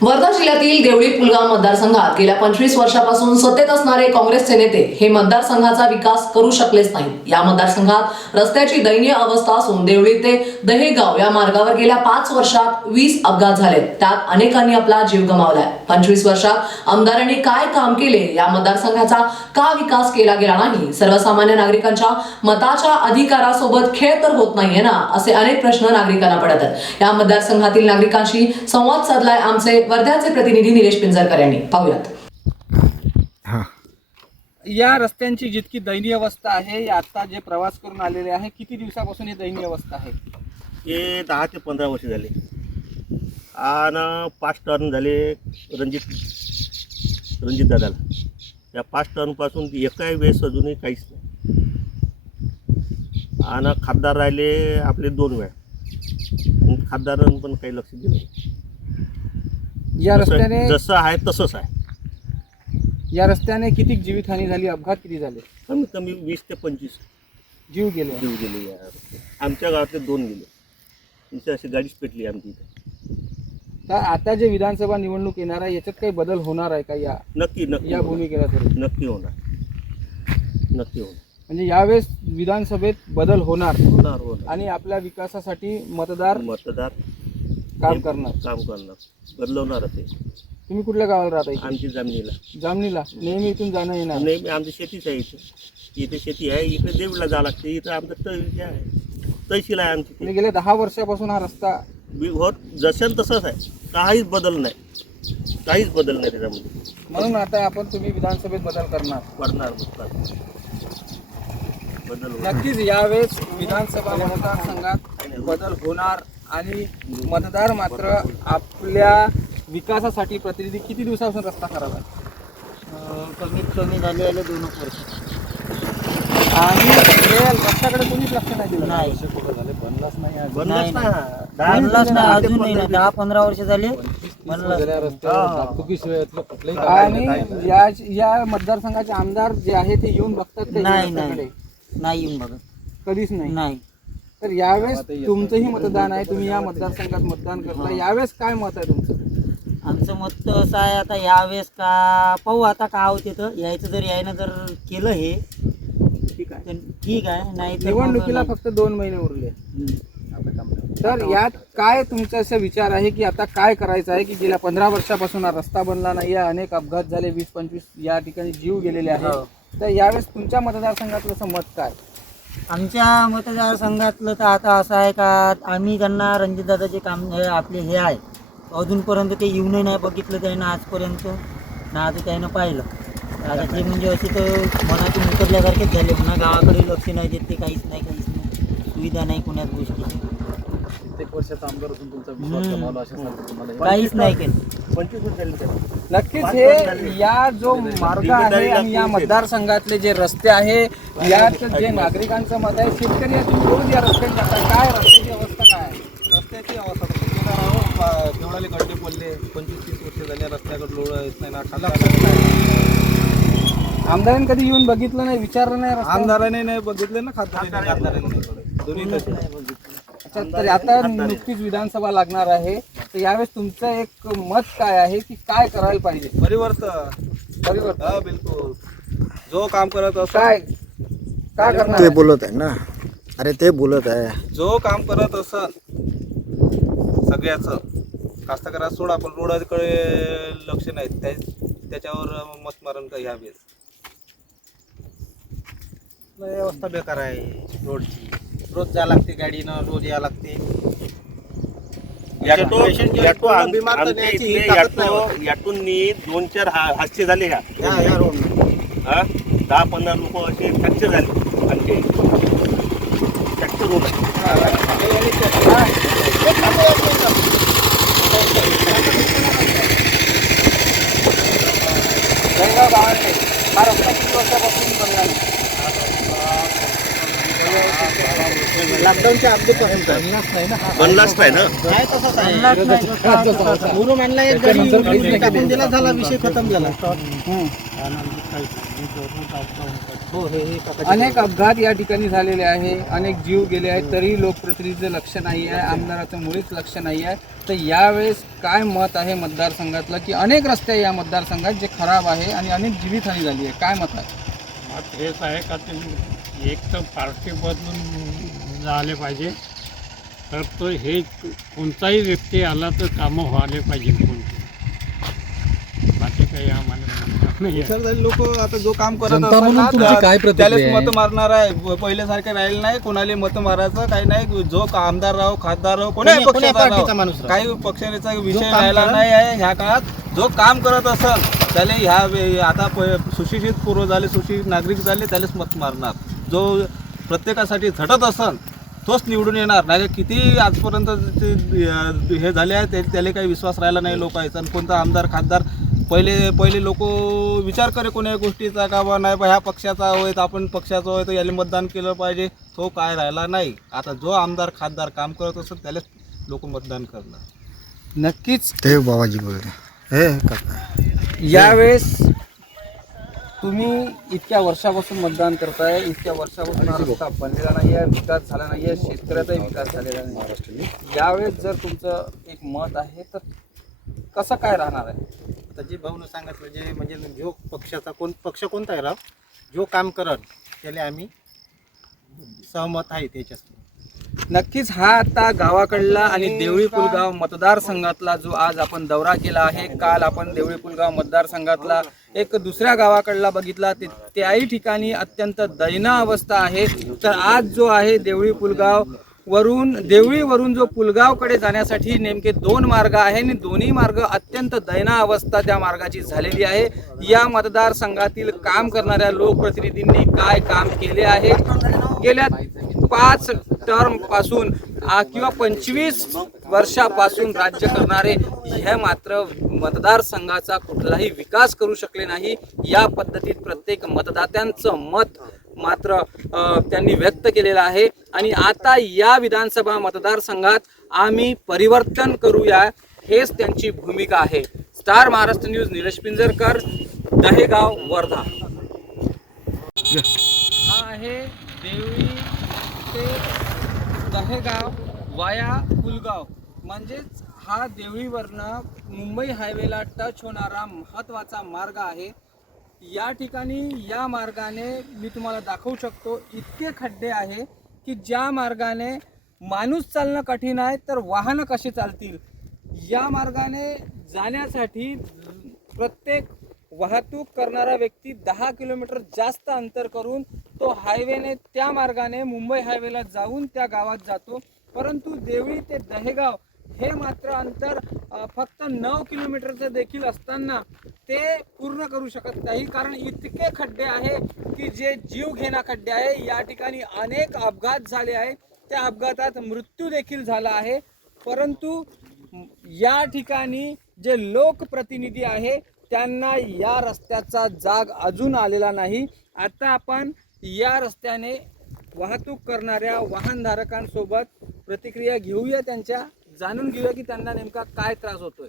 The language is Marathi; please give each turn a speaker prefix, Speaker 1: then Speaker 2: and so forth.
Speaker 1: वर्धा जिल्ह्यातील देवळी पुलगाव मतदारसंघात गेल्या पंचवीस वर्षापासून सत्तेत असणारे काँग्रेसचे नेते हे मतदारसंघाचा विकास करू शकलेच नाहीत. या मतदारसंघात रस्त्याची दयनीय अवस्था असून देवळी ते दहेगाव या मार्गावर गेल्या पाच वर्षात वीस अपघात झाले त्यात अनेकांनी आपला जीव गमावलाय. पंचवीस वर्षात आमदारांनी काय काम केले या मतदारसंघाचा का विकास केला गेला नाही? सर्वसामान्य नागरिकांच्या मताच्या अधिकारासोबत खेळ तर होत नाहीये ना असे अनेक प्रश्न नागरिकांना पडत आहेत. या मतदारसंघातील नागरिकांशी संवाद साधलाय आमचे वर्ध्याचे प्रतिनिधी निलेश पिंजरकर यांनी. पाहूयात.
Speaker 2: हां.
Speaker 3: या रस्त्यांची जितकी दयनीय अवस्था आहे आता जे प्रवास करून आलेले आहे किती दिवसापासून ही दयनीय अवस्था आहे?
Speaker 4: हे दहा ते पंधरा वर्ष झाले. आणि पाच टर्न झाले रणजित रणजित दादाला. या पाच टर्नपासून एकाही वेळेस अजूनही काहीच नाही. आणि खासदार राहिले आपले दोन वेळा. खासदारांनी पण काही लक्ष दिलं
Speaker 3: या रस्त्याने
Speaker 4: जसं आहे तसंच आहे.
Speaker 3: या रस्त्याने किती जीवितहानी झाली अपघात किती झाले?
Speaker 4: कमीत कमी वीस ते पंचवीस.
Speaker 3: जीव गेले.
Speaker 4: जीव गेले या रस्त्यात. आमच्या गावातले दोन गेले अशी गाडीच पेटली आमची इथे.
Speaker 3: तर आता जे विधानसभा निवडणूक येणार आहे याच्यात काही बदल होणार आहे का या
Speaker 4: नक्की नक्की
Speaker 3: या
Speaker 4: होणार.
Speaker 3: भूमिकेला तरी?
Speaker 4: नक्की होणार. नक्की होणार.
Speaker 3: म्हणजे यावेळेस विधानसभेत बदल होणार.
Speaker 4: होणार होणार.
Speaker 3: आणि आपल्या विकासासाठी मतदार
Speaker 4: मतदार
Speaker 3: काम करणार.
Speaker 4: काम करणार. बदलवणार ते.
Speaker 3: तुम्ही कुठल्या गावाला राहता इथे?
Speaker 4: आमची जमिनीला
Speaker 3: जामनीला नेहमी इथून जाणं येणार
Speaker 4: नेहमी आमची शेतीच आहे इथे. इथे शेती आहे इकडे देवीला जावं लागते. इथं आमचं तळ हे आहे तहसील आहे आमची
Speaker 3: म्हणजे गेल्या दहा वर्षापासून हा रस्ता
Speaker 4: बी- होत जसं तसंच आहे. काहीच बदल नाही. काहीच बदल नाही त्याच्यामध्ये.
Speaker 3: म्हणून आता आपण तुम्ही विधानसभेत बदल करणार
Speaker 4: करणार. बदल होणार.
Speaker 3: नक्कीच यावेळेस विधानसभा मतदारसंघात बदल होणार. आणि मतदार मात्र आपल्या विकासासाठी प्रतिनिधी किती दिवसापासून रस्ता खराब आहे?
Speaker 5: कमीत कमी झाले आले दोन वर्ष.
Speaker 3: आणि हे रस्त्याकडे कोणीच लक्ष नाही दिलं.
Speaker 5: नाही.
Speaker 4: बनलंच
Speaker 5: नाही,
Speaker 4: नाही
Speaker 5: नाही.
Speaker 4: दहा-
Speaker 5: बनलाच नाही.
Speaker 4: ते
Speaker 5: नाही
Speaker 4: पंधरा
Speaker 5: दहा पंधरा वर्ष झाले. बनलाच
Speaker 3: आणि या या मतदारसंघाचे आमदार जे आहे ते येऊन बघतात
Speaker 5: नाही
Speaker 3: रस्त्याकडे?
Speaker 5: नाही. नाही येऊन बघत.
Speaker 3: कधीच नाही.
Speaker 5: नाही.
Speaker 3: तर यावेळेस तुमचंही मतदान आहे तुम्ही या मतदारसंघात मतदान करता यावेळेस काय मत आहे तुमचं?
Speaker 5: आमचं मत तर असं आहे आता यावेळेस का पाहू आता का होते तर यायचं जर यायनं जर केलं हे
Speaker 3: ठीक आहे.
Speaker 5: तर ठीक आहे. नाही तर मग
Speaker 3: निवडणुकीला. फक्त दोन महिने उरले.
Speaker 5: हम्म.
Speaker 3: तर यात काय तुमचा असा विचार आहे की आता काय करायचं आहे की गेल्या पंधरा वर्षापासून हा रस्ता बनला नाही आहे अनेक अपघात झाले वीस पंचवीस या ठिकाणी जीव गेलेले
Speaker 5: हो.
Speaker 3: आहे तर यावेळेस तुमच्या मतदारसंघातलं असं मत काय?
Speaker 5: आमच्या मतदारसंघातलं तर आता असं आहे का आम्ही त्यांना रणजितदादाचे काम हे आपले हे आहे अजूनपर्यंत ते येऊनही नाही बघितलं त्यानं आजपर्यंत. ना आता त्यानं पाहिलं. आता ते म्हणजे असे तर मनातून उतरल्यासारखेच झाले. पुन्हा गावाकडे लक्ष नाही देत ते काहीच नाही काहीच नाही. सुविधा नाही कोणाच गोष्टीची. हम्म. काहीच नाही केलं
Speaker 4: पंचवीस वर्ष झाली त्याला.
Speaker 3: नक्कीच हे या जो मार्ग आहे आणि या मतदारसंघातले जे रस्ते आहे यात जे नागरिकांचं मत आहे शेतकरी तुम्ही रोज या रस्त्यात जाता काय रस्त्याची अवस्था काय आहे
Speaker 6: रस्त्याची अवस्था तर ठेकेदार आहो पा- केवढाले खड्डे पडले पंचवीस तीस वर्ष झाले रस्त्याकडे लोड येत नाही ना खासदार
Speaker 3: आमदारांनी कधी येऊन बघितलं नाही विचारलं नाही रस्त्यावर?
Speaker 6: आमदाराने नाही बघितले ना खासदाराने नाही बघितले. दोन्ही तसे.
Speaker 3: तर आता नुकतीच विधानसभा लागणार आहे. तर यावेळेस तुमचं एक मत काय आहे की काय करायला पाहिजे?
Speaker 6: परिवर्तन.
Speaker 3: परिवर्तन.
Speaker 6: हा बिलकुल. जो काम करत असं.
Speaker 3: काय? काय करणार
Speaker 2: ते
Speaker 3: आहे?
Speaker 2: बोलत आहे ना. अरे ते बोलत आहे.
Speaker 6: जो काम करत असल सगळ्याचं कास्तकारात सोडा पण रोडाकडे लक्ष नाही. त्या त्याच्यावर मत मारण का ह्यावेळेस
Speaker 4: व्यवस्था बेकार आहे रोडची. रोज जा लागते गाडीनं रोज या लागते
Speaker 6: याटो- याटो
Speaker 4: आम-
Speaker 6: बिमार तर
Speaker 4: आमच्या
Speaker 6: न्यायची
Speaker 4: इथले
Speaker 6: ताकद नाही
Speaker 4: याटो- याटूननी दोन चार हा- हास्य झाले ह्या
Speaker 6: या या रोड
Speaker 4: हा? दहा पंधरा लोक असे फ्रॅक्चर झाले. आमचे फ्रॅक्चर होत आहे.
Speaker 3: जळगाव गावात रस्ता किती वर्षापासून?
Speaker 6: लॉकडाऊनच्या.
Speaker 4: बनलाच नाही ना?
Speaker 6: आहे तसंच आहे मुरुम आणला एक गाडी उलटी टाकून दिला झाला. विषय खतम झाला हो हे हे
Speaker 3: अनेक अपघात या ठिकाणी झालेले आहे. अनेक जीव गेले आहेत तरी लोकप्रतिनिधीचं लक्ष नाही आहे आमदाराचं मुळीच लक्ष नाही आहे. तर यावेळेस काय मत आहे मतदारसंघातलं? की अनेक रस्ते या मतदारसंघात जे खराब आहे आणि अनेक जीवितहानी झाली आहे. काय मत आहे?
Speaker 7: मत हेच आहे का ते एक तर पार्टी बदलून झाले पाहिजे. तर तो हे कोणताही व्यक्ती आला तर कामं व्हायला पाहिजे कोणते. बाकी काही आम्हाला.
Speaker 6: लोक आता जो काम करत त्या- त्यालाच मत मारणार आहे. पहिल्यासारखं राहिलं नाही कोणाला मत मारायचं काही नाही. जो आमदार राहो खासदार राहो कोणाही पक्षाचा राहो. काही पक्षाचा विषय राहिला नाही आहे ह्या काळात. जो काम करत असेल त्याला ह्या वे- आता प- सुशिक्षित पूर्व झाले सुशिक्षित नागरिक झाले त्यालाच मत मारणार. जो प्रत्येकासाठी झटत असेल तोच निवडून येणार. नाही किती आजपर्यंत ते, हे झाले आहे ते- त्याला काही विश्वास राहिला नाही लोकांचा. आणि कोणता आमदार खासदार पहिले पहिले लोक विचार करे कोण्या गोष्टीचा का बा नाही बा ह्या पक्षाचा होय तर आपण पक्षाचा होय तर याला मतदान केलं पाहिजे. तो काय राहिला नाही. आता जो आमदार खासदार काम करत असेल त्यालाच लोक मतदान करणार.
Speaker 3: नक्कीच.
Speaker 2: ते बाबाजी बोलते हे काका
Speaker 3: यावेळेस तुम्ही इतक्या वर्षापासून मतदान करताय इतक्या वर्षापासून हा रस्ता बनलेला नाही आहे विकास झाला नाही आहे शेतकऱ्याचाही विकास झालेला नाही यावेळेस जर तुमचं एक मत आहे तर कसं काय राहणार आहे?
Speaker 6: आता जे भाऊनं सांगितलं जे म्हणजे जो पक्षाचा कोण पक्ष कोणता आहे राव? जो काम करत त्याला आम्ही सहमत आहे त्याच्यासाठी
Speaker 3: नक्कीच हा आता गावाकडला आणि देवळी पुलगाव मतदारसंघातला जो आज आपण दौरा केला आहे काल आपण देवळी पुलगाव मतदारसंघातला एक दुसऱ्या गावाकडला बघितला ते त्याही ठिकाणी अत्यंत दयना अवस्था आहे. तर आज जो आहे देवळी पुलगाव वरून देवळीवरून जो पुलगावकडे जाण्यासाठी नेमके दोन मार्ग आहे आणि दोन्ही मार्ग अत्यंत दयना अवस्था त्या मार्गाची झालेली आहे. या मतदारसंघातील काम करणाऱ्या लोकप्रतिनिधींनी काय काम केले आहे? गेल्या पाच टर्मपासून किंवा पंचवीस वर्षापासून राज्य करणारे हे मात्र मतदारसंघाचा कुठलाही विकास करू शकले नाही. या पद्धतीत प्रत्येक मतदात्यांचं मत मात्र त्यांनी व्यक्त केलेलं आहे. आणि आता या विधानसभा मतदारसंघात आम्ही परिवर्तन करूया हेच त्यांची भूमिका आहे. Star Maharashtra news Nilesh Pinjarkar Dahegaon Wardha. हा आहे देवळी ते दहेगाव वाया पुलगाव म्हणजेच हा देवळीवरनं मुंबई हायवेला टच होणारा महत्त्वाचा मार्ग आहे. या ठिकाणी या मार्गाने मी तुम्हाला दाखवू शकतो इतके खड्डे आहे की ज्या मार्गाने माणूस चालणं कठीण आहे तर वाहनं कसे चालतील? या मार्गाने जाण्यासाठी प्रत्येक वाहतूक करणारा व्यक्ती दहा किलोमीटर जास्त अंतर करून तो हायवेने त्या मार्गाने मुंबई हायवेला जाऊन त्या गावात जातो. परंतु देवळी ते दहेगाव हे मात्र अंतर फक्त नऊ किलोमीटरचं देखील असताना ते पूर्ण करू शकत नाही. कारण इतके खड्डे आहे की जे जीव घेणा खड्डे आहे. या ठिकाणी अनेक अपघात झाले आहे. त्या अपघातात मृत्यू देखील झाला आहे. परंतु या ठिकाणी जे लोकप्रतिनिधी आहे त्यांना या रस्त्याचा जाग अजून आलेला नाही. आता आपण या रस्त्याने वाहतूक करणाऱ्या वाहनधारकांसोबत प्रतिक्रिया घेऊया त्यांच्या जाणून घेऊया की त्यांना नेमका काय त्रास होतोय.